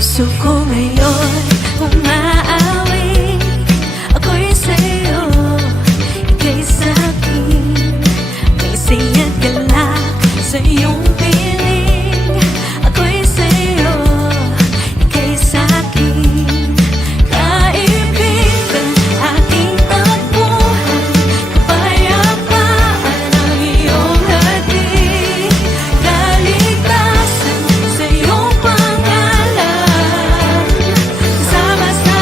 Puso ko ngayon umaawi. Ako'y sa'yo, ika'y sa'kin. May saya't galak sa iyong piling. Ako'y sa'yo, ika'y sa'kin. Kaibigan, aking takbuhan. Kapayapaan ang iyong hatid. Kaligtasan sa iyong pangalan. Kasama sa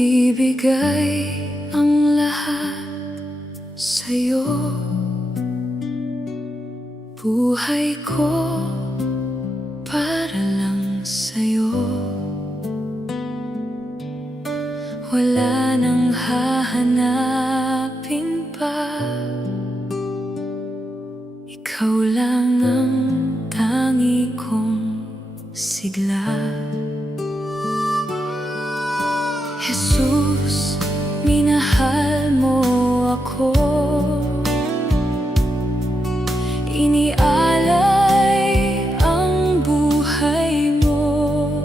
ibibigay ang lahat sa'yo. Buhay ko para lang sa'yo. Wala nang hahanapin pa. Ikaw lang ang tangi kong sigla. Jesus, minahal mo ako. Inialay ang buhay mo.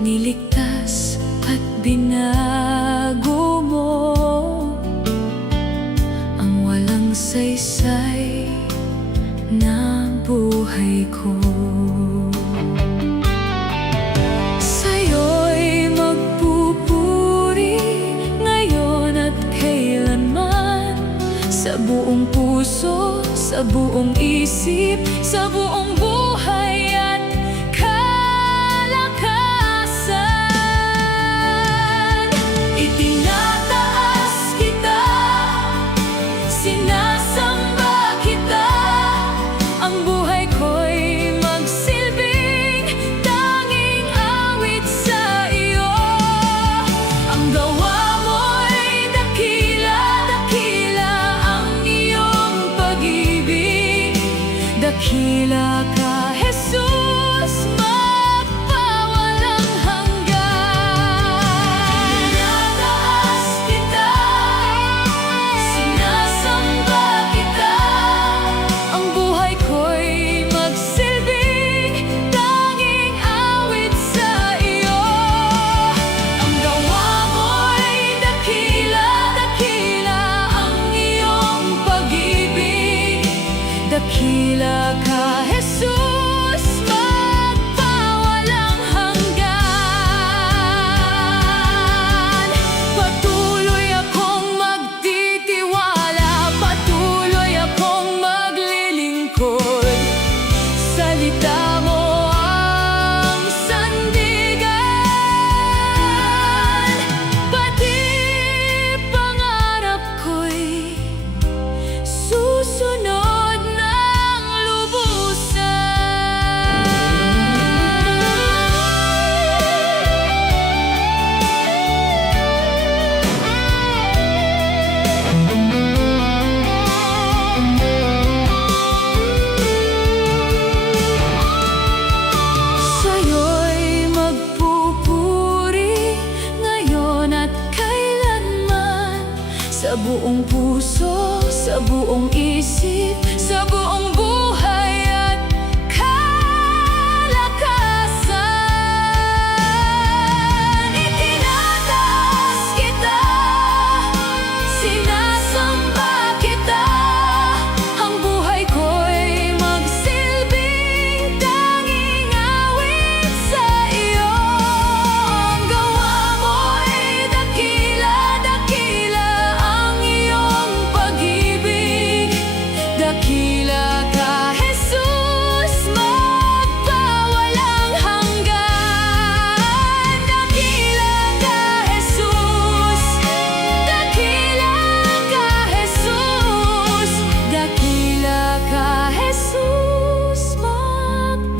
Niligtas at binago mo ang walang saysay na buhay ko. Sa'yo'y magpupuri ngayon at kailanman, sa buong puso, sa buong isip, sa buong buhay at kalakasan. Itinataas kita, sinasamba kita. Ang buhay ko'y magsilbing tanging awit sa iyo. Ang gawa mo'y dakila, dakila ang iyong pag-ibig. Dakila ka, Jesus, magpawalang hanggan. Tinataas kita, sinasamba kita. Ang buhay ko'y magsilbing tanging awit sa iyo. Ang gawa mo'y dakila, dakila ang iyong pag-ibig. Dakila ka, Jesus, magpawalang hanggan. Patuloy akong magtitiwala, patuloy akong maglilingkod. Salita mo ang sandigan, pati pangarap ko'y susunod ng lubusan. Sa'yo'y magpupuri ngayon at kailanman, sa buong puso, sa buong isip, sa buong buhay at kalakasan. Itinataas kita, sinasamba kita. Ang buhay ko'y magsilbing tanging awit sa iyo. Ang gawa mo'y dakila, dakila ang iyong pag-ibig. Dakila ka, Jesus, magpawalang hanggan. Dakila ka, Jesus, dakila ka, Jesus, dakila ka, Jesus, magpawalang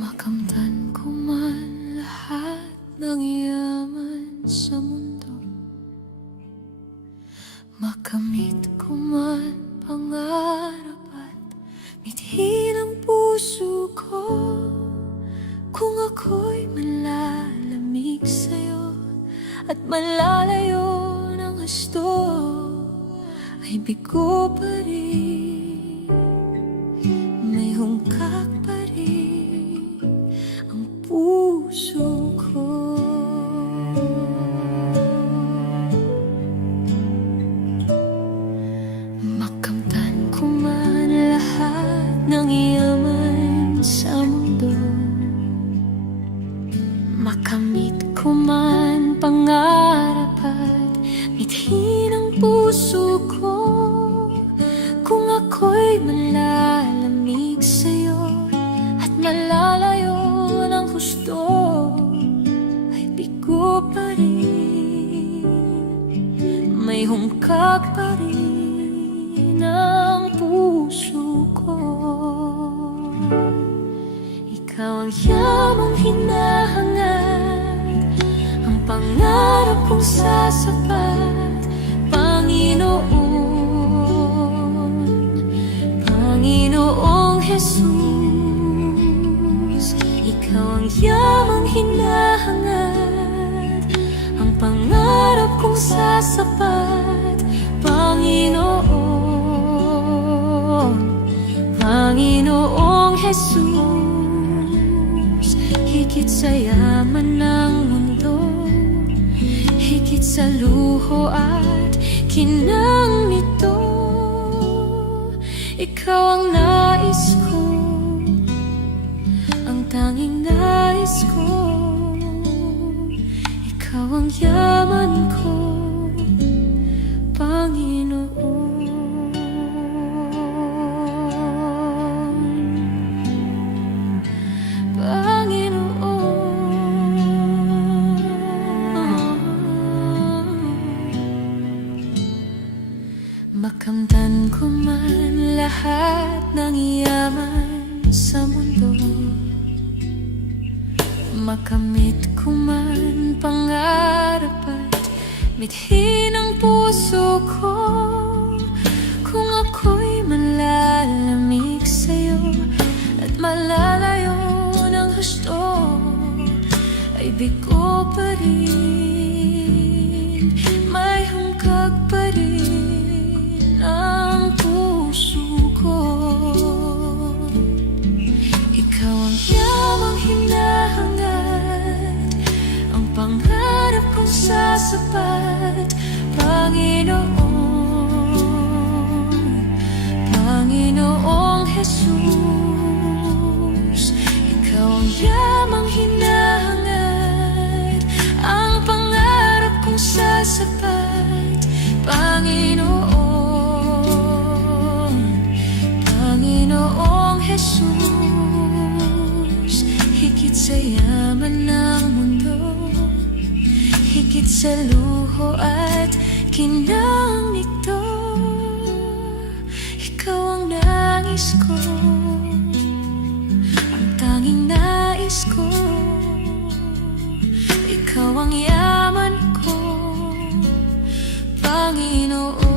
makamtan ko man lahat ng yaman sa mundo, makamit ko man pangarap at mithi ng puso ko. Kung ako'y malalamig sa'yo at malalayo ng gusto, ay bigo pa rin, may hungkak pa rin. ko man pangarap at mithi ng puso ko, kung ako'y malalamig sa'yo at malalayo ng gusto, ay bigo pa rin, may hungkag pa rin ang puso ko. Ikaw ang yamang hinahangad, ang pangarap kong sasapat, Panginoon, Panginoong Jesus. Ikaw ang yamang hinahangad, ang pangarap kong sasapat, Panginoon, Panginoong Jesus. Higit sa yaman ng mundo, higit sa luho at kinang nito, ikaw ang nais ko, ang tanging nais ko. Ikaw ang yaman ko, Panginoon. Makamtan ko man lahat ng yaman sa mundo, makamit ko man pangarap at mithi ng puso ko, kung ako'y malalamig sa'yo at malalayo ng gusto, ay bigo pa rin, may hungkag pa rin ang puso ko. Ikaw ang yamang hinahangad, ang pangarap kong sasapat, Panginoon, Panginoong Jesus. Ikaw ang yamang hinahangad, ang pangarap kong sasapat, Panginoon, Panginoong Jesus. Higit sa yaman ng mundo, higit sa luho at kinang nito, ikaw ang nais ko, ang tanging nais ko. Ikaw ang yaman ko, Panginoon.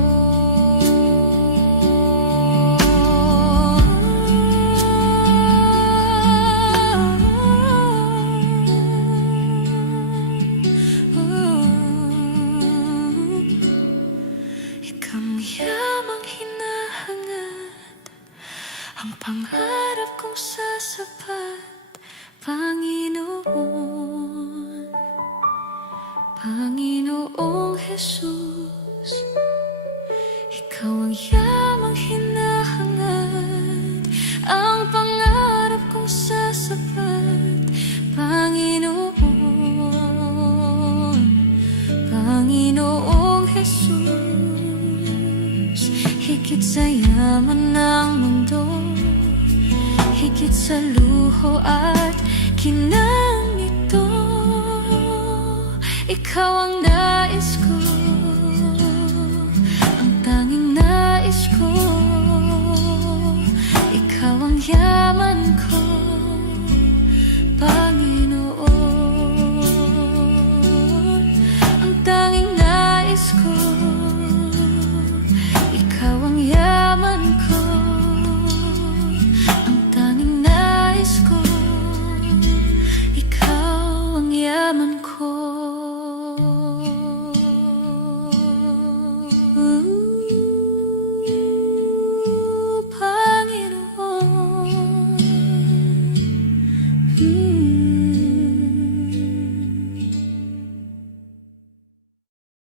Yamang hinahangad, ang pangarap kong sasapat, Panginoon, Panginoong Jesus. Ikaw ang yamang hinahangad, ang pangarap kong sasapat, Panginoon, Panginoong Jesus. Higit sa yaman ng mundo, higit sa luho at kinang nito, ikaw ang